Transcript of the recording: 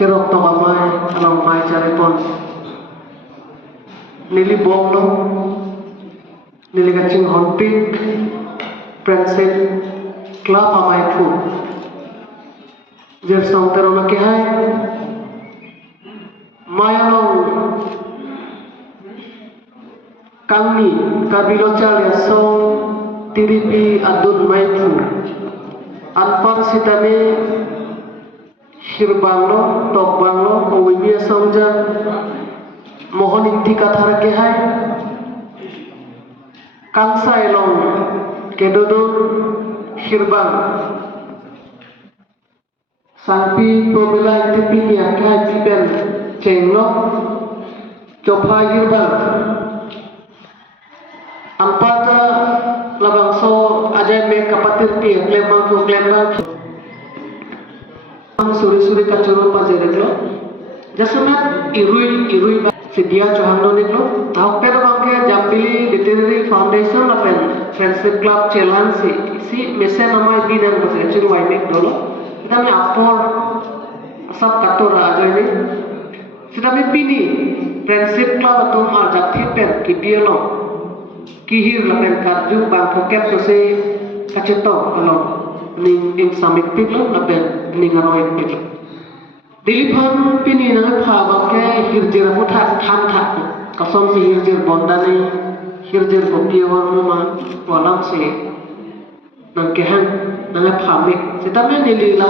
cerok to amai along mai cari pon nili bong lo nili kacing honpik friendship club amai pu jer song terona ke hai maya lo kami kabilo ya song tiripi adun mai pu anpar sitame hirbanglo tokbanglo kowibia songja mohon inti kathara ke hai kangsa elong kedodo hirbang sangpi pemila inti pinia kai pipen cenglo copa hirbang ampata labang so ajay me kapatir pi klembang ko klembang suri-suri kacuru pajereklo jasuna irui ba sidia johando niklo tahu pero bangke jambili literary foundation apen friendship club challenge si mesen amai dinan base churu wai mek dolo kita me apor sab kator ajoy ni sida me pini friendship club atum a japthi pen ki bielo kihir lapen karju bang poket to se kaceto kalau ning samik piklo lapen ning aroy piklo diliphan pini nang pha bangke hirjir mutha tham tha kasom si hirjir bondani hirjir bokiawar muma walam se nang kehan nang pha mik sitame nilila